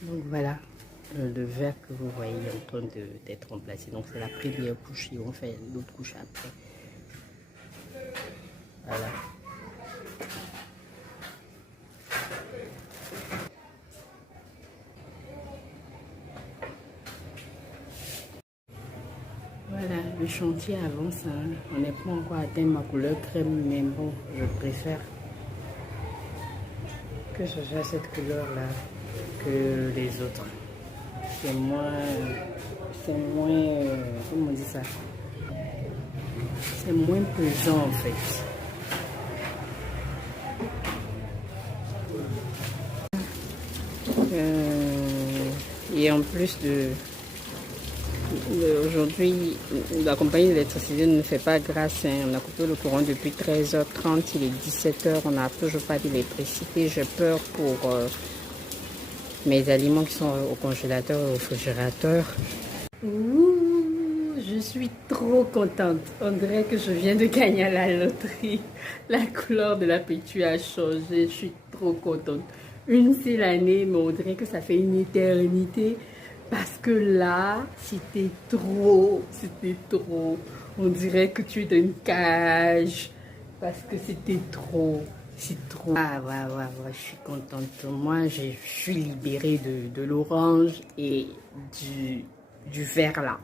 Donc voilà le verre que vous voyez en train d'être remplacé. Donc c'est la première couche et on fait l'autre couche après. Voilà. Voilà, le chantier avance. Hein. On n'est pas encore atteint ma couleur crème, mais bon, je préfère que ce soit cette couleur-là que les autres. C'est moins, comment on dit ça? C'est moins pesant en fait. Et en plus aujourd'hui, la compagnie d'électricité ne fait pas grâce. Hein. On a coupé le courant depuis 13h30, il est 17h, on n'a toujours pas d'électricité. J'ai peur pour mes aliments qui sont au congélateur et au réfrigérateur. Ouh, je suis trop contente. On dirait que je viens de gagner à la loterie. La couleur de la pétue a changé. Je suis trop contente. Une seule année, mais on dirait que ça fait une éternité. Parce que là, c'était trop. C'était trop. On dirait que tu es dans une cage. Parce que c'était trop. C'est trop. Ah, ouais, je suis contente. Moi, je suis libérée de l'orange et du vert là.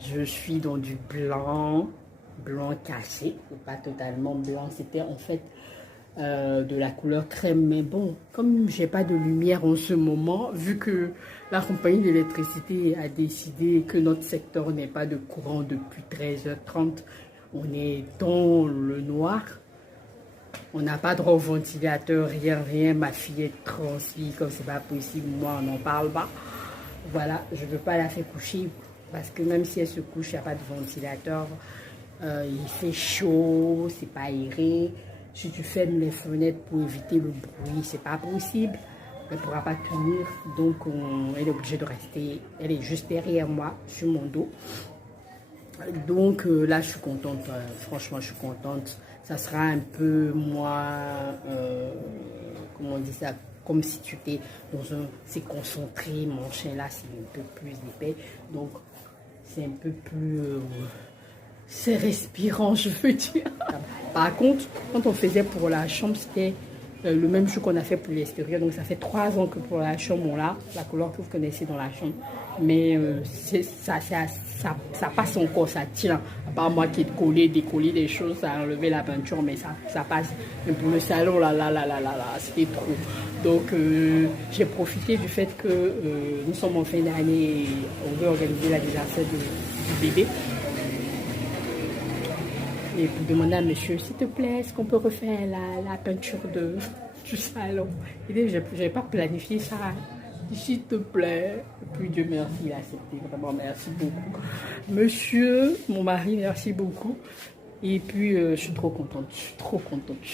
Je suis dans du blanc cassé, pas totalement blanc. C'était en fait de la couleur crème. Mais bon, comme j'ai pas de lumière en ce moment, vu que la compagnie d'électricité a décidé que notre secteur n'est pas de courant depuis 13h30, on est dans le noir. On n'a pas droit au ventilateur, rien. Ma fille est transmise, comme c'est pas possible, moi on n'en parle pas. Voilà, je ne veux pas la faire coucher parce que même si elle se couche, il n'y a pas de ventilateur. Il fait chaud, c'est pas aéré. Si tu fermes les fenêtres pour éviter le bruit, c'est pas possible. Elle ne pourra pas tenir, donc elle est obligée de rester. Elle est juste derrière moi, sur mon dos. Donc là, je suis contente. Franchement, je suis contente. Ça sera un peu moins, comment on dit ça, comme si tu étais dans un, c'est concentré. Mon chien là, c'est un peu plus épais. Donc, c'est un peu plus, c'est respirant, je veux dire. Par contre, quand on faisait pour la chambre, c'était le même jeu qu'on a fait pour l'extérieur. Donc, ça fait 3 ans que pour la chambre, on l'a, la couleur que vous connaissez dans la chambre. Mais ça passe encore, ça tient. À part moi qui ai décollé des choses, ça a enlevé la peinture, mais ça passe. Mais pour le salon, là, c'était trop. Donc, j'ai profité du fait que nous sommes en fin d'année et on veut organiser l'anniversaire du bébé. Et pour demander à monsieur, s'il te plaît, est-ce qu'on peut refaire la peinture du salon? Il dit, je n'ai pas planifié ça. S'il te plaît. Et puis Dieu merci, il a accepté. Vraiment, merci beaucoup. Monsieur, mon mari, merci beaucoup. Et puis, je suis trop contente. Je suis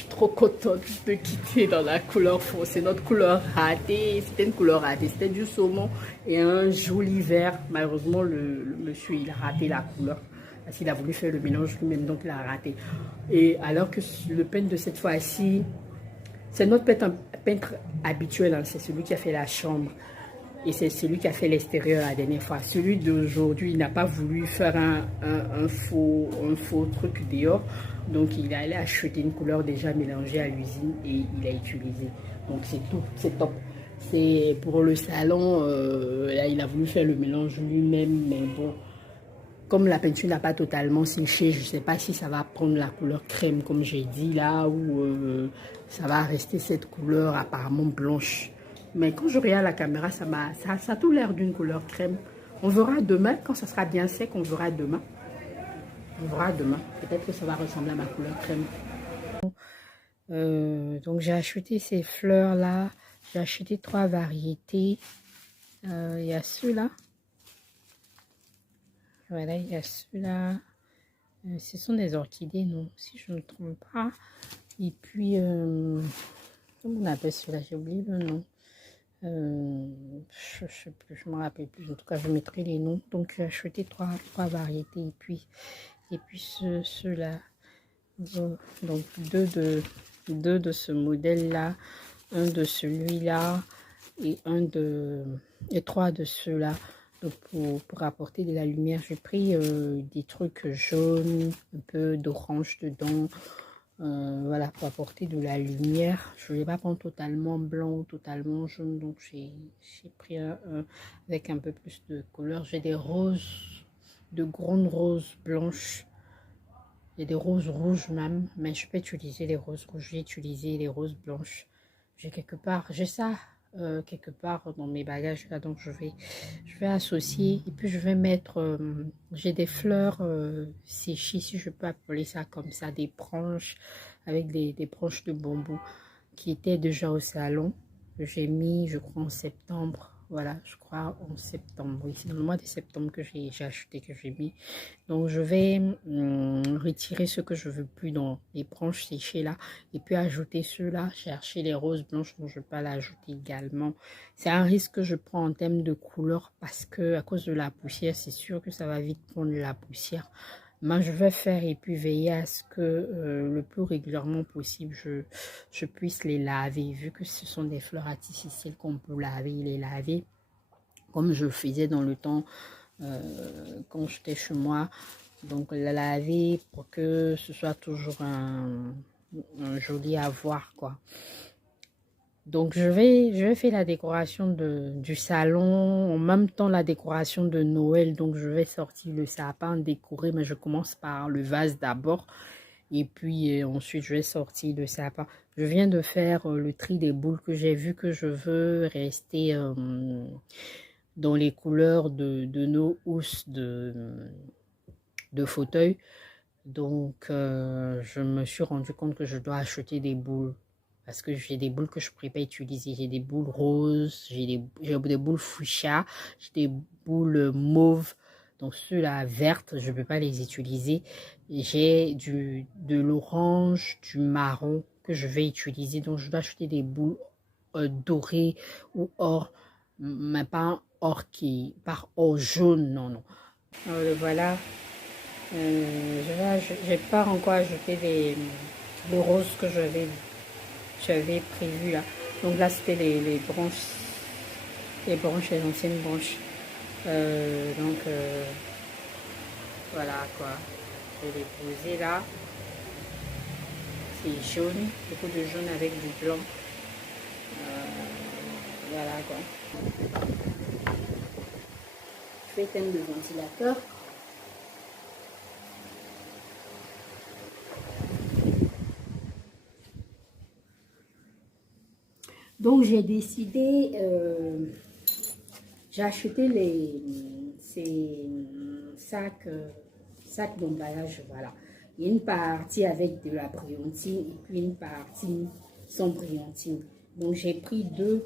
trop contente de quitter dans la couleur foncée. Notre couleur ratée, c'était une couleur ratée. C'était du saumon et un joli vert. Malheureusement, le monsieur, il a raté la couleur. Parce qu'il a voulu faire le mélange lui-même, donc il a raté. Et alors que le peintre de cette fois-ci, c'est notre peintre habituel, hein, c'est celui qui a fait la chambre. Et c'est celui qui a fait l'extérieur la dernière fois. Celui d'aujourd'hui, il n'a pas voulu faire un faux truc dehors. Donc il est allé acheter une couleur déjà mélangée à l'usine et il a utilisé. Donc c'est tout, c'est top. C'est pour le salon, là, il a voulu faire le mélange lui-même, mais bon. Comme la peinture n'a pas totalement séché, je ne sais pas si ça va prendre la couleur crème comme j'ai dit là ou ça va rester cette couleur apparemment blanche. Mais quand je regarde la caméra, ça a tout l'air d'une couleur crème. On verra demain, quand ça sera bien sec, on verra demain. On verra demain. Peut-être que ça va ressembler à ma couleur crème. Donc j'ai acheté ces fleurs là. J'ai acheté 3 variétés. Il y a ceux-là. Voilà, il y a ceux-là. Ce sont des orchidées, non, si je ne me trompe pas. Et puis, comment on appelle cela? J'ai oublié le nom. Je sais plus, je me rappelle plus. En tout cas, je mettrai les noms. Donc, j'ai acheté trois variétés. Et puis ceux-là. Donc, deux de ce modèle-là, un de celui-là et trois de ceux-là. Donc, pour apporter de la lumière, j'ai pris des trucs jaunes, un peu d'orange dedans. Voilà, pour apporter de la lumière. Je ne vais pas prendre totalement blanc ou totalement jaune, donc j'ai pris un avec un peu plus de couleur. J'ai des roses, de grandes roses blanches et des roses rouges même, mais je peux utiliser les roses rouges. J'ai utilisé les roses blanches. J'ai ça quelque part dans mes bagages là, donc je vais associer et puis je vais mettre j'ai des fleurs séchées, si je peux appeler ça comme ça, des branches avec des branches de bambou qui étaient déjà au salon. J'ai mis, je crois, en septembre. Voilà, je crois en septembre. Oui, c'est dans le mois de septembre que j'ai acheté, que j'ai mis. Donc, je vais retirer ce que je veux plus dans les branches séchées là. Et puis, ajouter ceux-là. Chercher les roses blanches, donc je peux l'ajouter également. C'est un risque que je prends en termes de couleur parce que, à cause de la poussière, c'est sûr que ça va vite prendre la poussière. Moi, je vais faire et puis veiller à ce que le plus régulièrement possible, je puisse les laver. Vu que ce sont des fleurs artificielles qu'on peut laver, les laver comme je faisais dans le temps quand j'étais chez moi. Donc, la laver pour que ce soit toujours un joli à voir, quoi. Donc, je vais faire la décoration du salon, en même temps la décoration de Noël. Donc, je vais sortir le sapin décoré, mais je commence par le vase d'abord. Et puis, ensuite, je vais sortir le sapin. Je viens de faire le tri des boules que j'ai vu que je veux rester dans les couleurs de nos housses de fauteuil. Donc, je me suis rendu compte que je dois acheter des boules. Parce que j'ai des boules que je ne pourrais pas utiliser. J'ai des boules roses, j'ai des boules fuchsia, j'ai des boules mauves. Donc ceux-là vertes, je ne peux pas les utiliser. J'ai de l'orange, du marron que je vais utiliser. Donc je dois acheter des boules dorées ou or, mais pas or par or jaune, non, non. Alors le voilà. Je n'ai pas encore ajouté le rose que j'avais prévu là. Donc là c'était les branches, les anciennes branches. Voilà quoi. Je vais les poser là. C'est jaune, beaucoup de jaune avec du blanc. Voilà quoi. Je vais éteindre le ventilateur. Donc j'ai décidé, j'ai acheté ces sacs d'emballage, voilà. Il y a une partie avec de la brillantine et puis une partie sans brillantine. Donc j'ai pris deux.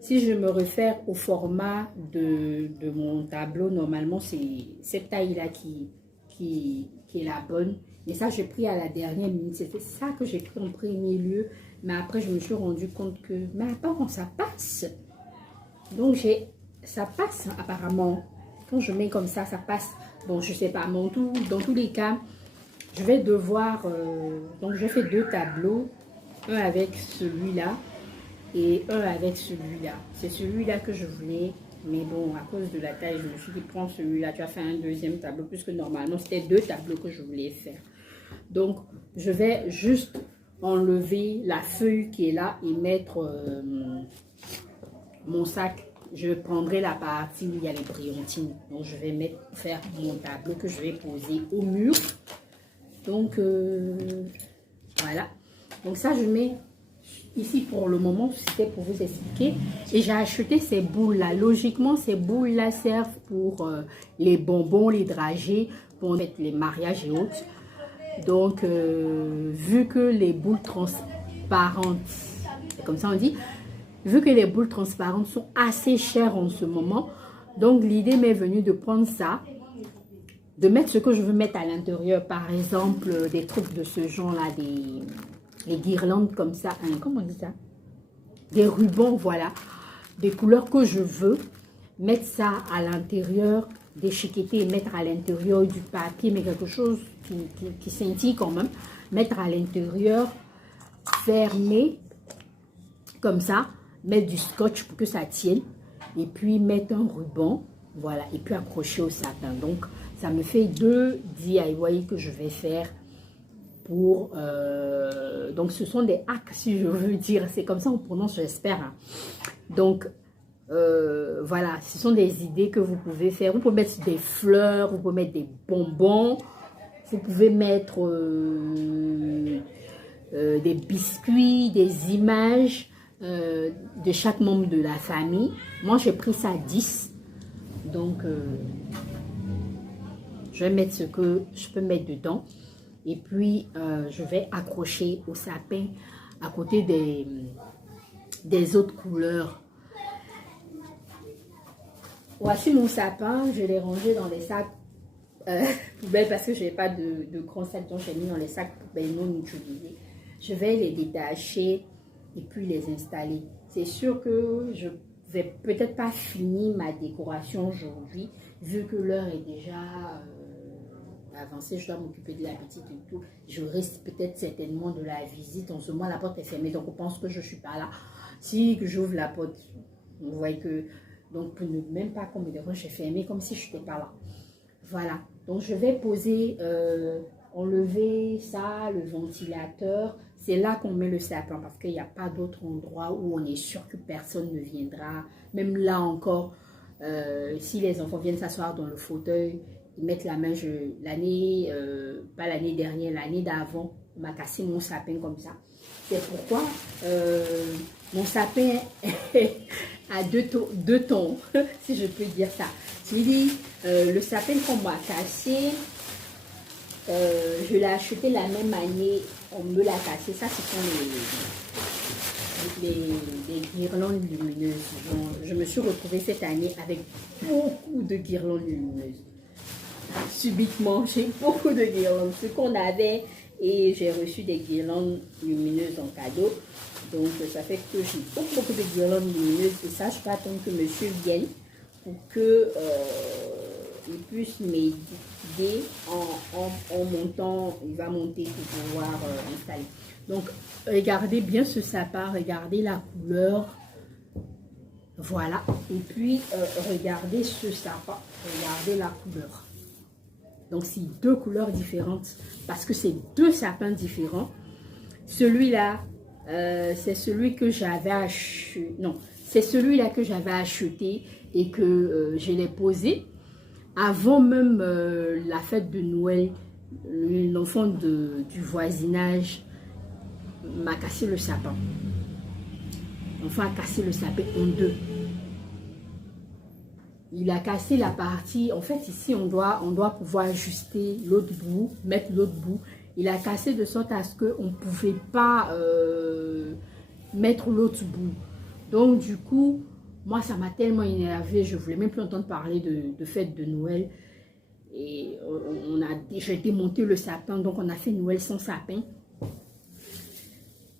Si je me réfère au format de mon tableau, normalement c'est cette taille-là qui est la bonne. Et ça, j'ai pris à la dernière minute. C'était ça que j'ai pris en premier lieu. Mais après, je me suis rendu compte que, mais apparemment, ça passe. Donc, ça passe apparemment. Quand je mets comme ça passe. Bon, je sais pas. Mais dans tous les cas, je vais devoir... donc, j'ai fait deux tableaux. Un avec celui-là et un avec celui-là. C'est celui-là que je voulais. Mais bon, à cause de la taille, je me suis dit, prends celui-là. Tu as fait un deuxième tableau. Puisque normalement, c'était deux tableaux que je voulais faire. Donc, je vais juste enlever la feuille qui est là et mettre mon sac. Je prendrai la partie où il y a les brillantines. Donc, je vais faire mon tableau que je vais poser au mur. Donc, voilà. Donc, ça, je mets ici pour le moment. C'était pour vous expliquer. Et j'ai acheté ces boules-là. Logiquement, ces boules-là servent pour les bonbons, les dragées, pour mettre les mariages et autres. Donc, vu que les boules transparentes, c'est comme ça on dit, vu que les boules transparentes sont assez chères en ce moment, donc l'idée m'est venue de prendre ça, de mettre ce que je veux mettre à l'intérieur, par exemple des trucs de ce genre-là, les guirlandes comme ça, hein, comment on dit ça? Des rubans, voilà, des couleurs que je veux. Mettre ça à l'intérieur, déchiqueter et mettre à l'intérieur du papier, mais quelque chose qui scintille quand même. Mettre à l'intérieur, fermer, comme ça, mettre du scotch pour que ça tienne. Et puis mettre un ruban, voilà, et puis accrocher au sapin. Donc, ça me fait 2 DIY que je vais faire pour... donc, ce sont des hacks, si je veux dire. C'est comme ça on prononce, j'espère. Hein. Donc, voilà, ce sont des idées que vous pouvez faire. Vous pouvez mettre des fleurs, vous pouvez mettre des bonbons, vous pouvez mettre des biscuits, des images de chaque membre de la famille. Moi, j'ai pris ça à 10. Donc, je vais mettre ce que je peux mettre dedans. Et puis, je vais accrocher au sapin à côté des autres couleurs. Voici mon sapin. Je l'ai rangé dans les sacs poubelles parce que je n'ai pas de grands sacs. Donc, j'ai mis dans les sacs poubelles non utilisés. Je vais les détacher et puis les installer. C'est sûr que je vais peut-être pas finir ma décoration aujourd'hui, vu que l'heure est déjà avancée. Je dois m'occuper de la petite et tout. Je risque peut-être certainement de la visite. En ce moment, la porte est fermée, donc on pense que je suis pas là. Si j'ouvre la porte, vous voyez que... Donc, pour ne même pas qu'on me dérange, j'ai fermé comme si je n'étais pas là. Voilà. Donc, je vais poser, enlever ça, le ventilateur. C'est là qu'on met le sapin parce qu'il n'y a pas d'autre endroit où on est sûr que personne ne viendra. Même là encore, si les enfants viennent s'asseoir dans le fauteuil, ils mettent la main. L'année, pas l'année dernière, l'année d'avant, on m'a cassé mon sapin comme ça. C'est pourquoi mon sapin a deux tons, si je peux dire ça. Je dis, le sapin qu'on m'a cassé, je l'ai acheté la même année, on me l'a cassé. Ça, ce sont les guirlandes lumineuses. Je me suis retrouvée cette année avec beaucoup de guirlandes lumineuses. Subitement, j'ai beaucoup de guirlandes. Ce qu'on avait, et j'ai reçu des guirlandes lumineuses en cadeau. Donc, ça fait que j'ai beaucoup de guirlandes lumineuses. Et ça, je peux attendre que monsieur vienne pour que il puisse m'aider en montant. Il va monter pour pouvoir installer. Donc, regardez bien ce sapin, regardez la couleur. Voilà. Et puis, regardez ce sapin, regardez la couleur. Donc, c'est 2 couleurs différentes parce que c'est 2 sapins différents. Celui-là, c'est celui que j'avais acheté. Non, c'est celui-là que j'avais acheté et que je l'ai posé avant même la fête de Noël. L'enfant du voisinage m'a cassé le sapin. L'enfant a cassé le sapin en 2. Il a cassé la partie. En fait, ici, on doit pouvoir ajuster l'autre bout, mettre l'autre bout. Il a cassé de sorte à ce qu'on ne pouvait pas mettre l'autre bout. Donc, du coup, moi, ça m'a tellement énervé. Je ne voulais même plus entendre parler de fête de Noël. Et j'ai démonté le sapin. Donc, on a fait Noël sans sapin.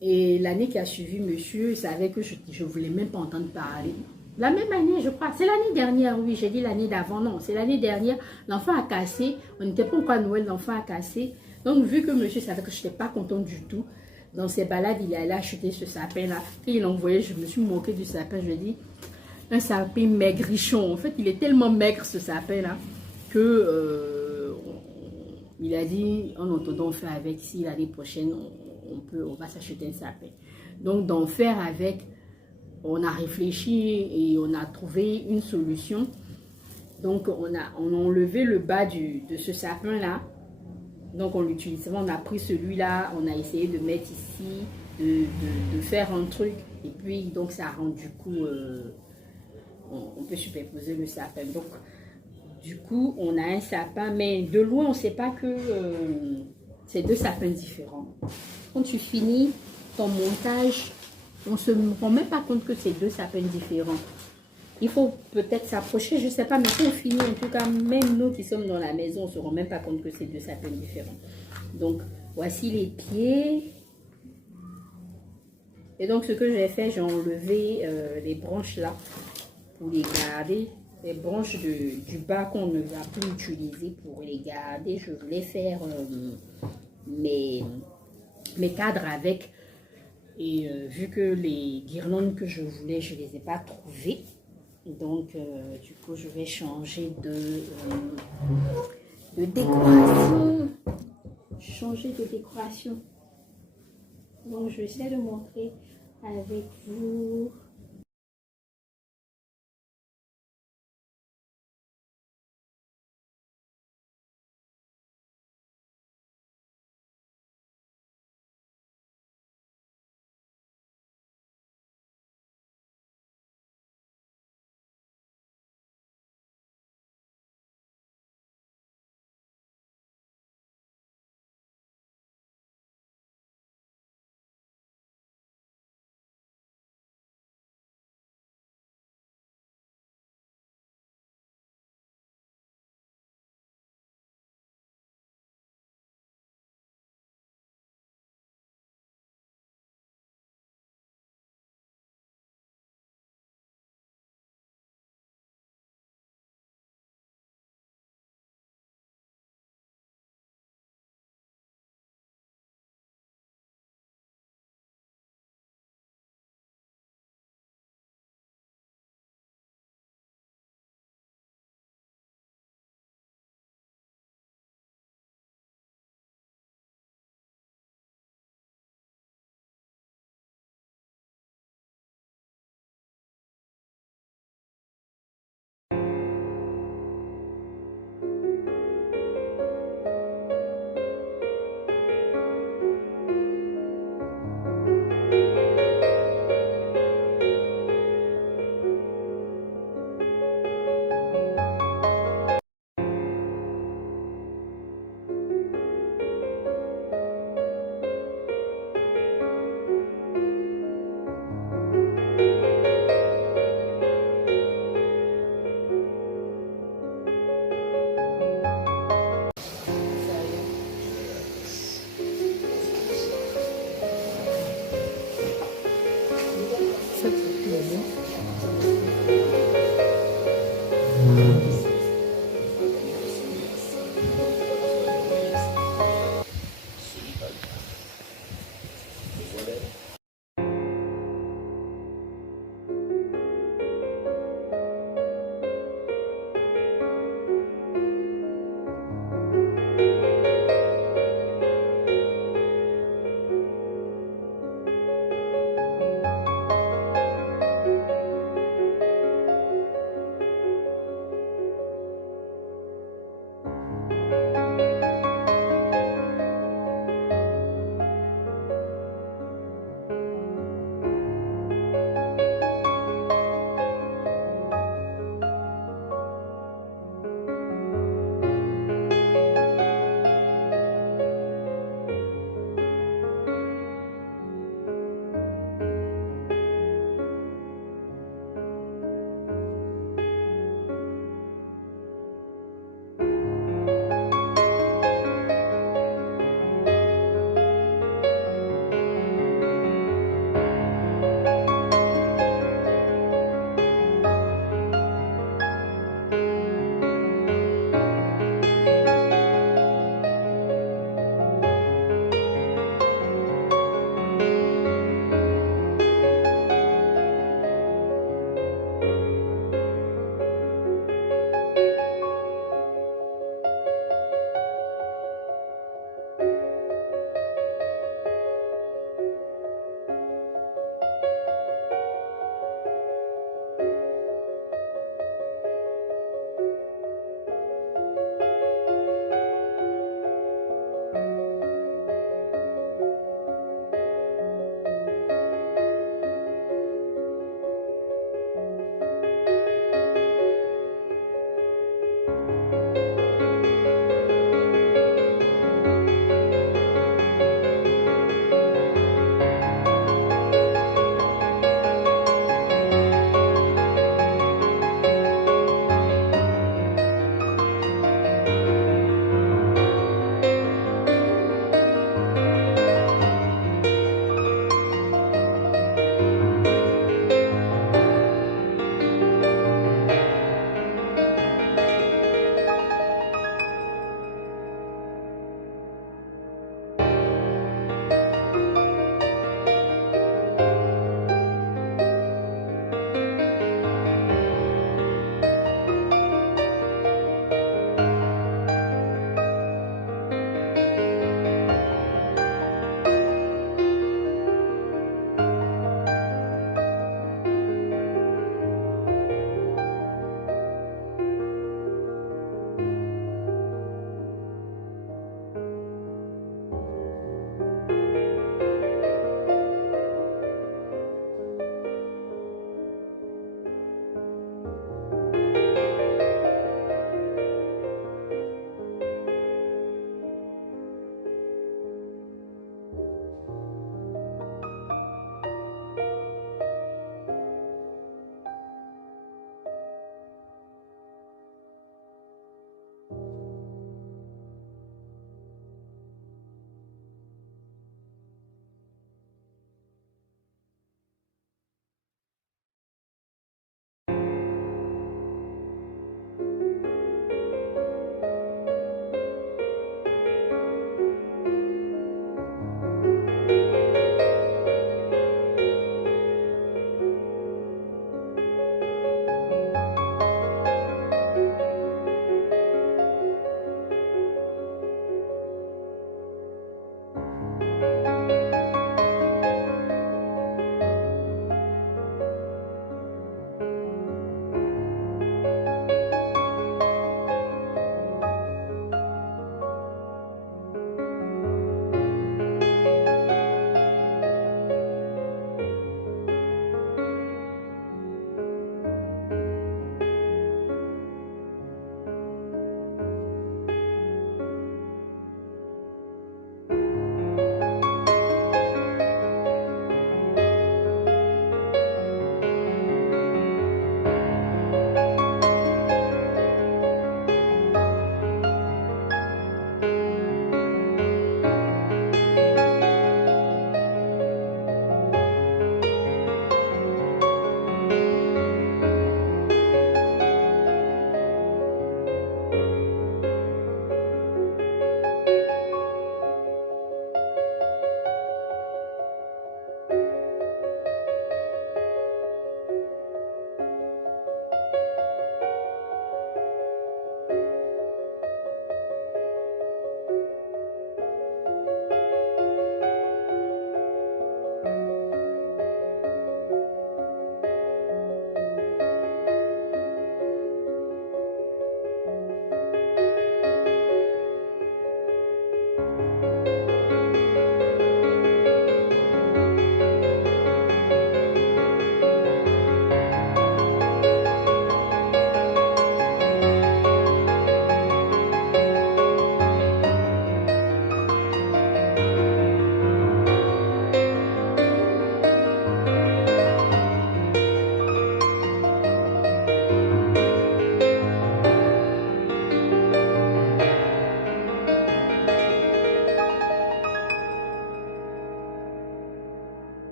Et l'année qui a suivi, monsieur, il savait que je ne voulais même pas entendre parler. La même année, je crois. C'est l'année dernière, oui. J'ai dit l'année d'avant. Non, c'est l'année dernière. L'enfant a cassé. On n'était pas encore à Noël. L'enfant a cassé. Donc, vu que monsieur savait que je n'étais pas contente du tout, dans ses balades, il allait acheter ce sapin-là. Quand il l'envoyait, je me suis moquée du sapin. Je lui ai dit, un sapin maigrichon. En fait, il est tellement maigre, ce sapin-là, que il a dit, en entendant faire avec, si l'année prochaine, on va s'acheter un sapin. Donc, d'en faire avec, on a réfléchi et on a trouvé une solution. Donc, on a enlevé le bas de ce sapin-là. Donc, on l'utilise. On a pris celui-là, on a essayé de mettre ici, de faire un truc. Et puis, donc, ça rend du coup, on peut superposer le sapin. Donc, du coup, on a un sapin, mais de loin, on ne sait pas que c'est 2 sapins différents. Quand tu finis ton montage, on ne se rend même pas compte que c'est 2 sapins différents. Il faut peut-être s'approcher, je ne sais pas, mais quand on finit, en tout cas, même nous qui sommes dans la maison, on ne se rend même pas compte que c'est 2 sapins différents. Donc, voici les pieds. Et donc, ce que j'ai fait, j'ai enlevé les branches là pour les garder. Les branches du bas qu'on ne va plus utiliser pour les garder. Je voulais faire mes cadres avec. Et vu que les guirlandes que je voulais, je ne les ai pas trouvées. Donc, du coup, je vais changer de décoration. Changer de décoration. Donc, je vais essayer de montrer avec vous.